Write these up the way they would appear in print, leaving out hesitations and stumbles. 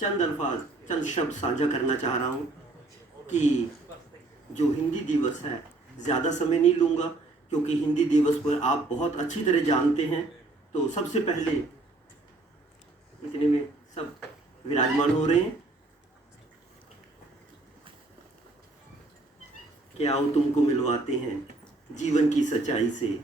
चंद अल्फाज, चंद शब्द साझा करना चाह रहा हूँ कि जो हिंदी दिवस है, ज़्यादा समय नहीं लूँगा क्योंकि हिंदी दिवस पर आप बहुत अच्छी तरह जानते हैं। तो सबसे पहले इतने में सब विराजमान हो रहे हैं कि आओ तुमको मिलवाते हैं जीवन की सच्चाई से,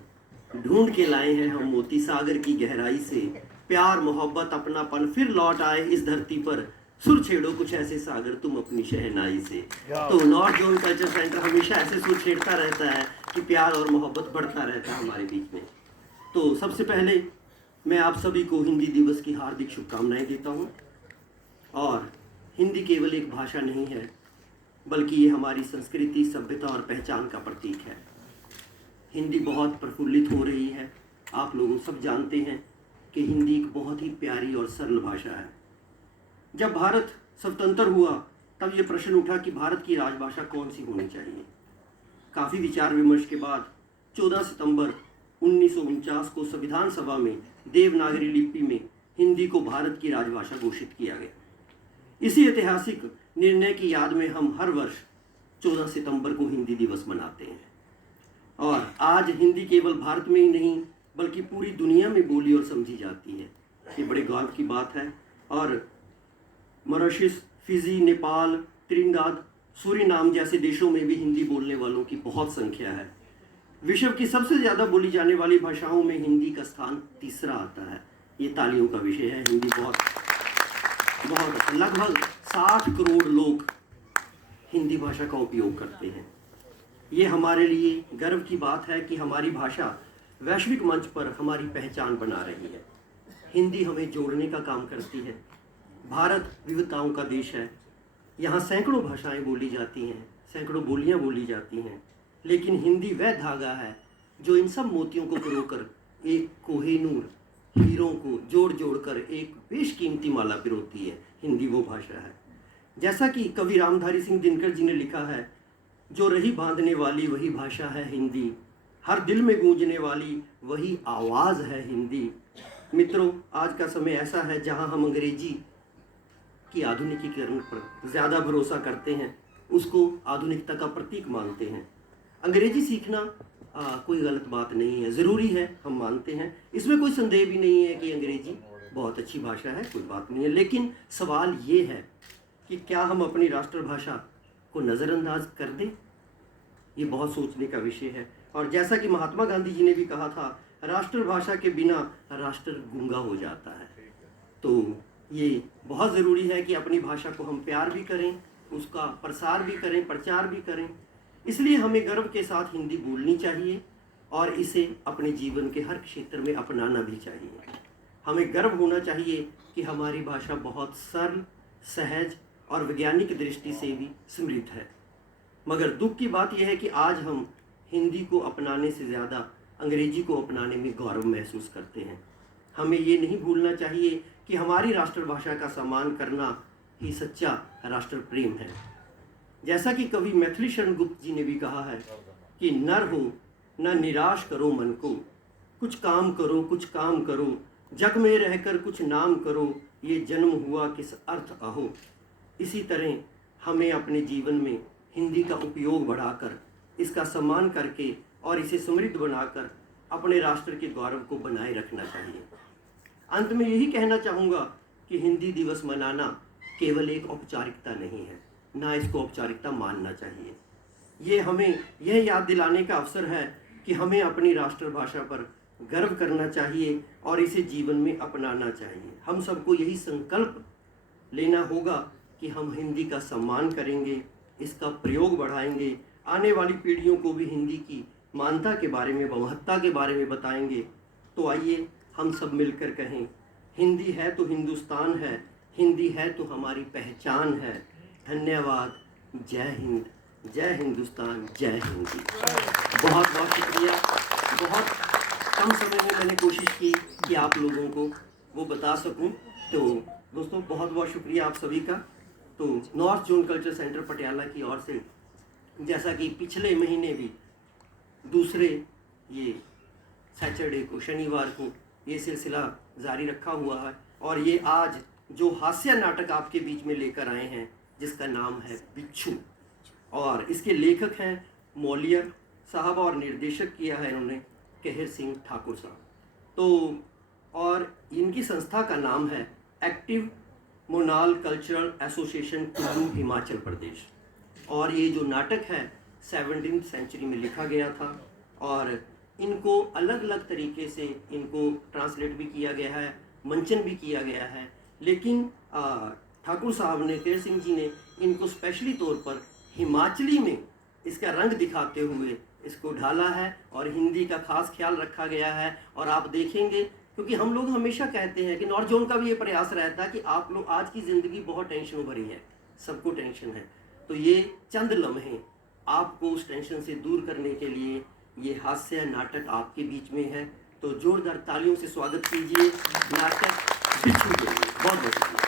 ढूंढ के लाए हैं हम मोती सागर की गहराई से, प्यार मोहब्बत अपनापन फिर लौट आए इस धरती पर, सुर छेड़ो कुछ ऐसे सागर तुम अपनी शहनाई से। तो नॉर्थ जोन कल्चर सेंटर हमेशा ऐसे सुर छेड़ता रहता है कि प्यार और मोहब्बत बढ़ता रहता है हमारे बीच में। तो सबसे पहले मैं आप सभी को हिंदी दिवस की हार्दिक शुभकामनाएं देता हूं। और हिंदी केवल एक भाषा नहीं है, बल्कि ये हमारी संस्कृति, सभ्यता और पहचान का प्रतीक है। हिंदी बहुत प्रफुल्लित हो रही है। आप लोग सब जानते हैं कि हिंदी एक बहुत ही प्यारी और सरल भाषा है। जब भारत स्वतंत्र हुआ तब ये प्रश्न उठा कि भारत की राजभाषा कौन सी होनी चाहिए। काफ़ी विचार विमर्श के बाद 14 सितंबर 1949 को संविधान सभा में देवनागरी लिपि में हिंदी को भारत की राजभाषा घोषित किया गया। इसी ऐतिहासिक निर्णय की याद में हम हर वर्ष 14 सितंबर को हिंदी दिवस मनाते हैं। और आज हिंदी केवल भारत में ही नहीं बल्कि पूरी दुनिया में बोली और समझी जाती है। ये बड़े गौरव की बात है। और Mauritius, Fiji, Nepal, Trinidad, Suriname जैसे देशों में भी हिंदी बोलने वालों की बहुत संख्या है। विश्व की सबसे ज़्यादा बोली जाने वाली भाषाओं में हिंदी का स्थान तीसरा आता है। ये तालियों का विषय है। हिंदी बहुत लगभग 60 करोड़ लोग हिंदी भाषा का उपयोग करते हैं। ये हमारे लिए गर्व की बात है कि हमारी भाषा वैश्विक मंच पर हमारी पहचान बना रही है। हिंदी हमें जोड़ने का काम करती है। भारत विविधताओं का देश है। यहाँ सैकड़ों भाषाएं बोली जाती हैं, सैकड़ों बोलियाँ बोली जाती हैं, लेकिन हिंदी वह धागा है जो इन सब मोतियों को पिरोकर एक कोहिनूर हीरों को जोड़ जोड़ कर एक बेशकीमती माला पिरोती है। हिंदी वो भाषा है। जैसा कि कवि रामधारी सिंह दिनकर जी ने लिखा है, जो रही बांधने वाली वही भाषा है हिंदी, हर दिल में गूंजने वाली वही आवाज़ है हिंदी। मित्रों, आज का समय ऐसा है जहां हम अंग्रेजी की आधुनिकीकरण पर ज़्यादा भरोसा करते हैं, उसको आधुनिकता का प्रतीक मानते हैं। अंग्रेजी सीखना कोई गलत बात नहीं है, ज़रूरी है, हम मानते हैं। इसमें कोई संदेह भी नहीं है कि अंग्रेजी बहुत अच्छी भाषा है, कोई बात नहीं है। लेकिन सवाल ये है कि क्या हम अपनी राष्ट्रभाषा को नज़रअंदाज कर दें? ये बहुत सोचने का विषय है। और जैसा कि महात्मा गांधी जी ने भी कहा था, राष्ट्रभाषा के बिना राष्ट्र गूंगा हो जाता है। तो ये बहुत ज़रूरी है कि अपनी भाषा को हम प्यार भी करें, उसका प्रसार भी करें, प्रचार भी करें। इसलिए हमें गर्व के साथ हिंदी बोलनी चाहिए और इसे अपने जीवन के हर क्षेत्र में अपनाना भी चाहिए। हमें गर्व होना चाहिए कि हमारी भाषा बहुत सरल, सहज और वैज्ञानिक दृष्टि से भी समृद्ध है। मगर दुख की बात यह है कि आज हम हिंदी को अपनाने से ज़्यादा अंग्रेजी को अपनाने में गौरव महसूस करते हैं। हमें ये नहीं भूलना चाहिए कि हमारी राष्ट्रभाषा का सम्मान करना ही सच्चा राष्ट्र प्रेम है। जैसा कि कवि मैथिली शरण गुप्त जी ने भी कहा है कि नर हो न निराश करो मन को, कुछ काम करो, कुछ काम करो, जग में रहकर कुछ नाम करो, ये जन्म हुआ किस अर्थ अहो। इसी तरह हमें अपने जीवन में हिंदी का उपयोग बढ़ाकर, इसका सम्मान करके और इसे समृद्ध बनाकर अपने राष्ट्र के गौरव को बनाए रखना चाहिए। अंत में यही कहना चाहूँगा कि हिंदी दिवस मनाना केवल एक औपचारिकता नहीं है, ना इसको औपचारिकता मानना चाहिए। ये हमें यह याद दिलाने का अवसर है कि हमें अपनी राष्ट्रभाषा पर गर्व करना चाहिए और इसे जीवन में अपनाना चाहिए। हम सबको यही संकल्प लेना होगा कि हम हिंदी का सम्मान करेंगे, इसका प्रयोग बढ़ाएंगे, आने वाली पीढ़ियों को भी हिंदी की मान्यता के बारे में, महत्ता के बारे में बताएंगे। तो आइए हम सब मिलकर कहें, हिंदी है तो हिंदुस्तान है, हिंदी है तो हमारी पहचान है। धन्यवाद। जय हिंद, जय हिंदुस्तान, जय हिंदी। बहुत बहुत शुक्रिया। बहुत कम समय में मैंने कोशिश की कि आप लोगों को वो बता सकूं। तो दोस्तों, बहुत बहुत शुक्रिया आप सभी का। तो north zone culture centre Patiala की ओर से, जैसा कि पिछले महीने भी दूसरे ये सैटरडे को, शनिवार को ये सिलसिला जारी रखा हुआ है और ये आज जो हास्य नाटक आपके बीच में लेकर आए हैं, जिसका नाम है बिच्छू। और इसके लेखक हैं मौलियर साहब और निर्देशक किया है इन्होंने कहर सिंह ठाकुर साहब। तो और इनकी संस्था का नाम है एक्टिव मोनाल कल्चरल एसोसिएशन कुल्लू हिमाचल प्रदेश। और ये जो नाटक है 17वीं सेंचुरी में लिखा गया था और इनको अलग अलग तरीके से इनको ट्रांसलेट भी किया गया है, मंचन भी किया गया है, लेकिन ठाकुर साहब ने, कहर सिंह जी ने इनको स्पेशली तौर पर हिमाचली में इसका रंग दिखाते हुए इसको ढाला है और हिंदी का खास ख्याल रखा गया है। और आप देखेंगे, क्योंकि हम लोग हमेशा कहते हैं कि नॉर्थ जोन का भी ये प्रयास रहता है कि आप लोग, आज की ज़िंदगी बहुत टेंशन भरी है, सबको टेंशन है, तो ये चंद लम्हे आपको उस टेंशन से दूर करने के लिए ये हास्य नाटक आपके बीच में है। तो जोरदार तालियों से स्वागत कीजिए नाटक बिच्छू के लिए। बहुत बहुत शुक्रिया।